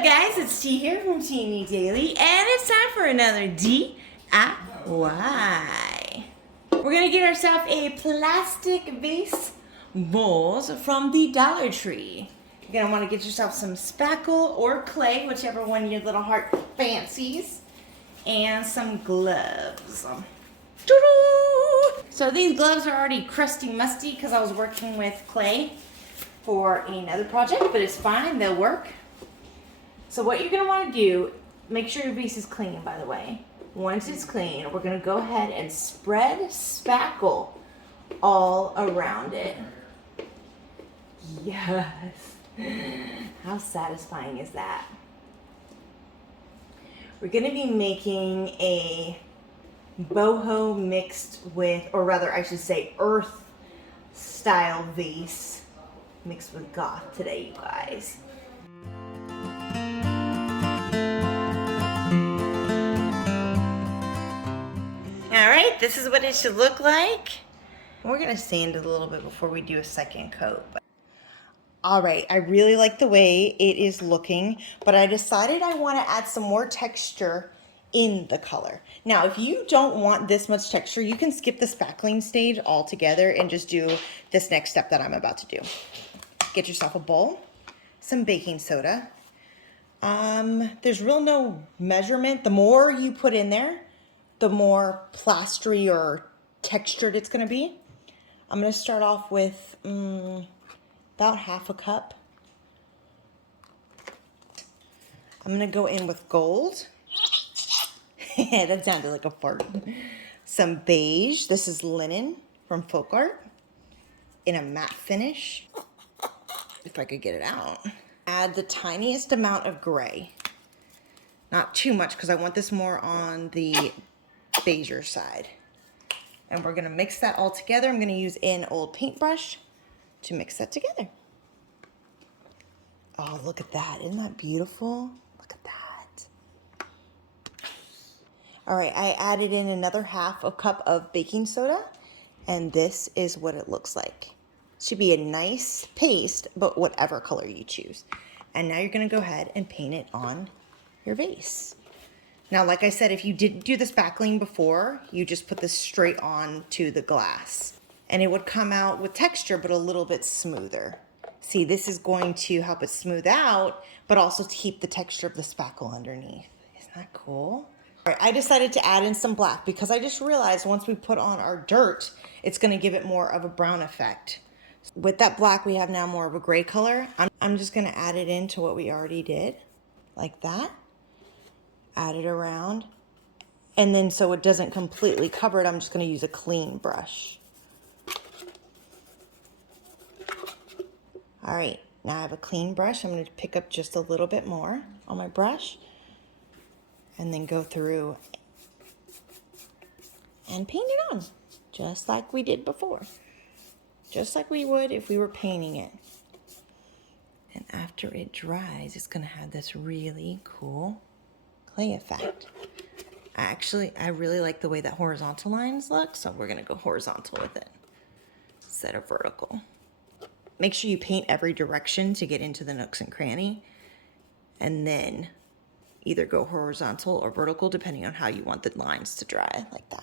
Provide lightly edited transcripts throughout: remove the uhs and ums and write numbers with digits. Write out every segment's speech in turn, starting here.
up, guys? It's T here from Ti&Ni Daily, and it's time for another DIY. We're gonna get ourselves a plastic vase bowls from the Dollar Tree. You're gonna want to get yourself some spackle or clay, whichever one your little heart fancies, and some gloves. So these gloves are already crusty musty because I was working with clay for another project, but it's fine, they'll work. So what you're going to want to do, make sure your vase is clean, by the way. Once it's clean, we're going to go ahead and spread spackle all around it. Yes. How satisfying is that? We're going to be making a boho mixed with, or rather I should say earth style vase mixed with goth today, you guys. Alright, this is what it should look like. We're going to sand it a little bit before we do a second coat. Alright, I really like the way it is looking, but I decided I want to add some more texture in the color. Now, if you don't want this much texture, you can skip the spackling stage altogether and just do this next step that I'm about to do. Get yourself a bowl, some baking soda. There's real no measurement. The more you put in there, the more plastery or textured it's going to be. I'm going to start off with about half a cup. I'm going to go in with gold. That sounded like a fart. Some beige. This is linen from Faux in a matte finish. If I could get it out. Add the tiniest amount of gray. Not too much because I want this more on the beigeier side. And we're going to mix that all together. I'm going to use an old paintbrush to mix that together. Oh, look at that. Isn't that beautiful? Look at that. All right, I added in another half a cup of baking soda, and this is what it looks like. It should be a nice paste, but whatever color you choose. And now you're going to go ahead and paint it on your vase. Now, like I said, if you didn't do the spackling before, you just put this straight on to the glass. And it would come out with texture, but a little bit smoother. See, this is going to help it smooth out, but also to keep the texture of the spackle underneath. Isn't that cool? All right, I decided to add in some black because I just realized once we put on our dirt, it's going to give it more of a brown effect. With that black, we have now more of a gray color. I'm just going to add it into what we already did, like that. Add it around. And then so it doesn't completely cover it, I'm just going to use a clean brush. All right, now I have a clean brush. I'm going to pick up just a little bit more on my brush and then go through and paint it on, just like we did before. Just like we would if we were painting it. And after it dries, it's going to have this really cool clay effect. I really like the way that horizontal lines look, so we're going to go horizontal with it instead of vertical. Make sure you paint every direction to get into the nooks and cranny, and then either go horizontal or vertical depending on how you want the lines to dry, like that.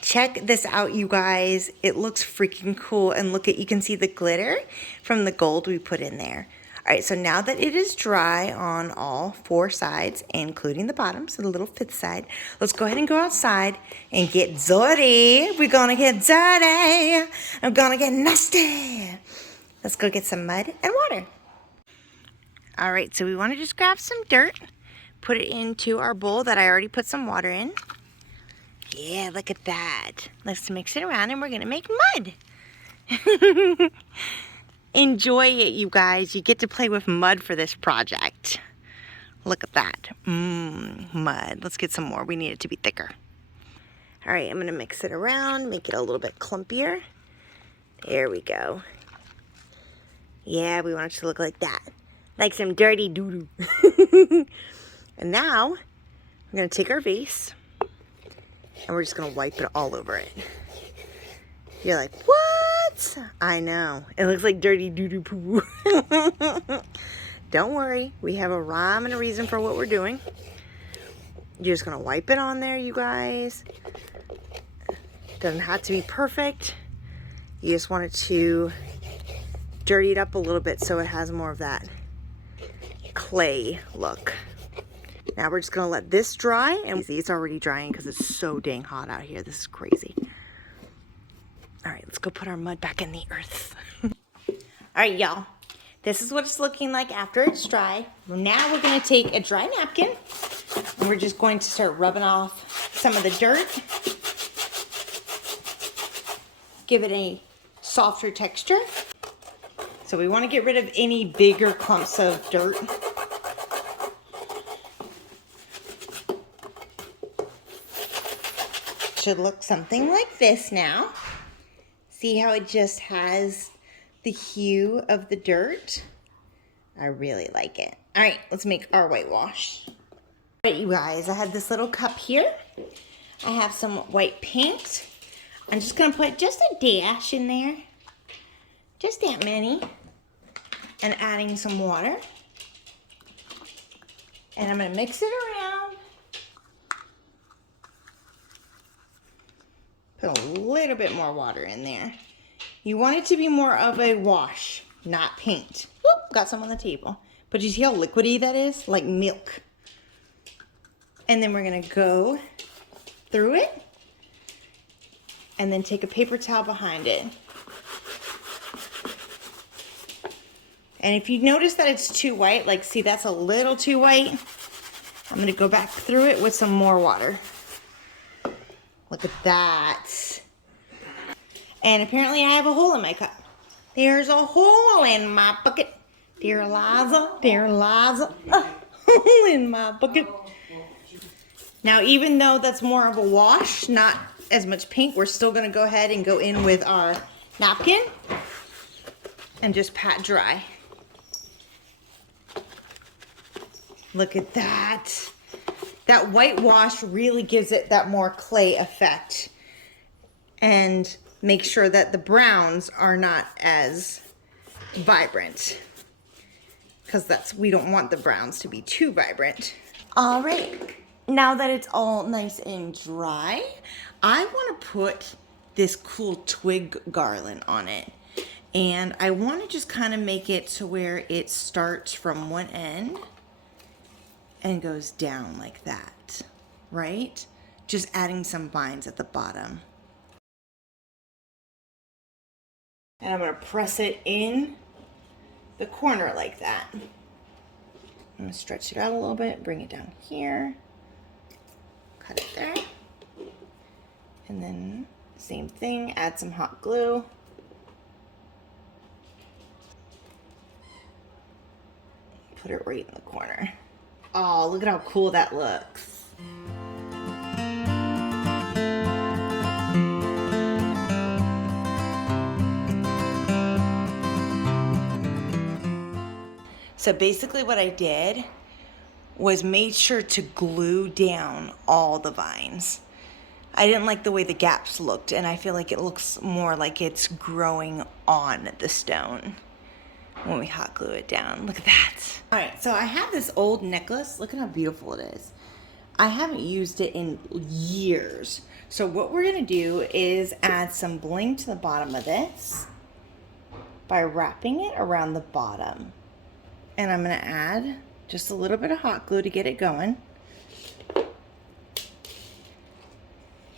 Check this out, you guys. It looks freaking cool, and look at, you can see the glitter from the gold we put in there. All right, so now that it is dry on all four sides, including the bottom, so the little fifth side, let's go ahead and go outside and get dirty. We're gonna get dirty. I'm gonna get nasty. Let's go get some mud and water. All right, so we wanna just grab some dirt, put it into our bowl that I already put some water in. Yeah, look at that. Let's mix it around and we're gonna make mud. Enjoy it, you guys. You get to play with mud for this project. Look at that. Mud. Let's get some more. We need it to be thicker. All right, I'm going to mix it around, make it a little bit clumpier. There we go. Yeah, we want it to look like that. Like some dirty doo-doo. And now, we're going to take our vase, and we're just going to wipe it all over it. You're like, what? I know. It looks like dirty doo-doo poo. Don't worry, we have a rhyme and a reason for what we're doing. You're just gonna wipe it on there, you guys. Doesn't have to be perfect. You just want it to dirty it up a little bit so it has more of that clay look. Now we're just gonna let this dry, and see, it's already drying because it's so dang hot out here. This is crazy. All right, let's go put our mud back in the earth. All right, y'all. This is what it's looking like after it's dry. Now we're gonna take a dry napkin, and we're just going to start rubbing off some of the dirt. Give it a softer texture. So we wanna get rid of any bigger clumps of dirt. Should look something like this now. See how it just has the hue of the dirt? I really like it. All right, let's make our whitewash. All right, you guys, I have this little cup here. I have some white paint. I'm just gonna put just a dash in there. Just that many. And adding some water. And I'm gonna mix it around. Put a little bit more water in there. You want it to be more of a wash, not paint. Whoop, got some on the table. But you see how liquidy that is? Like milk. And then we're gonna go through it and then take a paper towel behind it. And if you notice that it's too white, like see that's a little too white, I'm gonna go back through it with some more water. Look at that. And apparently I have a hole in my cup. There's a hole in my bucket. Dear Eliza, a hole in my bucket. Now, even though that's more of a wash, not as much paint, we're still gonna go ahead and go in with our napkin and just pat dry. Look at that. That whitewash really gives it that more clay effect. And make sure that the browns are not as vibrant. Because we don't want the browns to be too vibrant. All right, now that it's all nice and dry, I want to put this cool twig garland on it. And I want to just kind of make it to where it starts from one end and goes down like that, right? Just adding some vines at the bottom. And I'm gonna press it in the corner like that. I'm gonna stretch it out a little bit, bring it down here, cut it there. And then same thing, add some hot glue. Put it right in the corner. Oh, look at how cool that looks. So basically what I did was made sure to glue down all the vines. I didn't like the way the gaps looked, and I feel like it looks more like it's growing on the stone when we hot glue it down. Look at that. All right, so I have this old necklace. Look at how beautiful it is. I haven't used it in years. So what we're gonna do is add some bling to the bottom of this by wrapping it around the bottom. And I'm gonna add just a little bit of hot glue to get it going.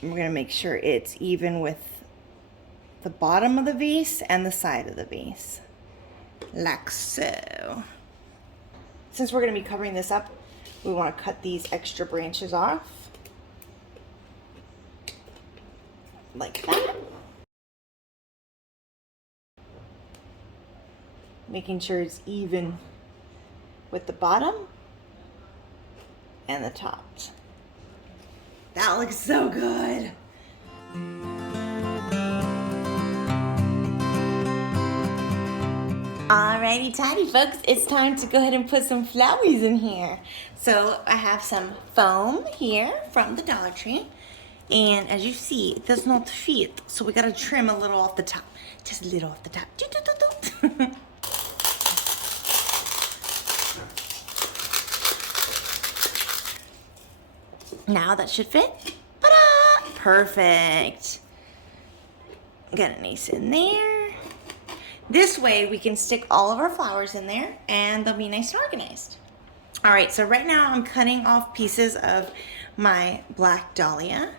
And we're gonna make sure it's even with the bottom of the vase and the side of the vase. Like so. Since we're going to be covering this up, we want to cut these extra branches off. Like that. Making sure it's even with the bottom and the tops. That looks so good. Alrighty, tidy folks, it's time to go ahead and put some flowers in here. So I have some foam here from the Dollar Tree, and as you see, it does not fit, so we gotta trim a little off the top, just a little off the top. Now that should fit. Ta-da! Perfect. Got it nice in there. This way we can stick all of our flowers in there and they'll be nice and organized. All right, so right now I'm cutting off pieces of my black dahlia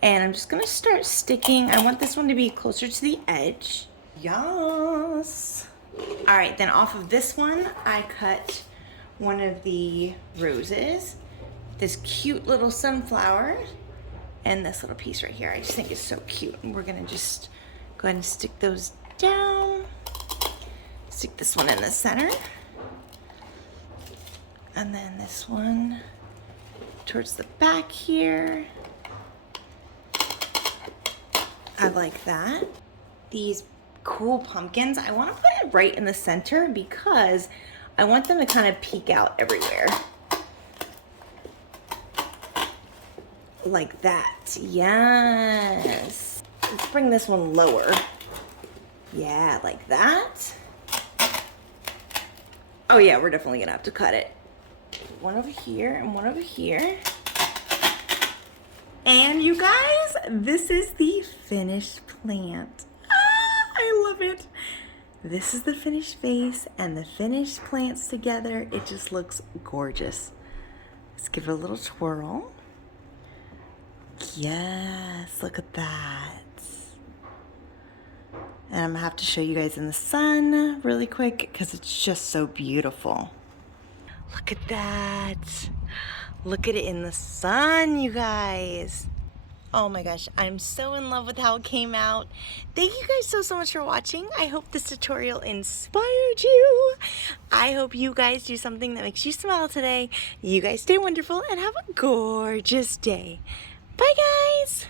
and I'm just gonna start sticking. I want this one to be closer to the edge. Yes. All right, then off of this one, I cut one of the roses, this cute little sunflower, and this little piece right here. I just think it's so cute. And we're gonna just go ahead and stick those down. Stick this one in the center. And then this one towards the back here. I like that. These cool pumpkins, I want to put it right in the center because I want them to kind of peek out everywhere. Like that. Yes. Let's bring this one lower. Yeah, like that. Oh yeah, we're definitely gonna have to cut it. One over here and one over here. And you guys, this is the finished plant. Ah, I love it. This is the finished vase and the finished plants together. It just looks gorgeous. Let's give it a little twirl. Yes, look at that. And I'm gonna have to show you guys in the sun really quick because it's just so beautiful. Look at that. Look at it in the sun, you guys. Oh my gosh, I'm so in love with how it came out. Thank you guys so much for watching. I hope this tutorial inspired you. I hope you guys do something that makes you smile today. You guys stay wonderful and have a gorgeous day. Bye guys.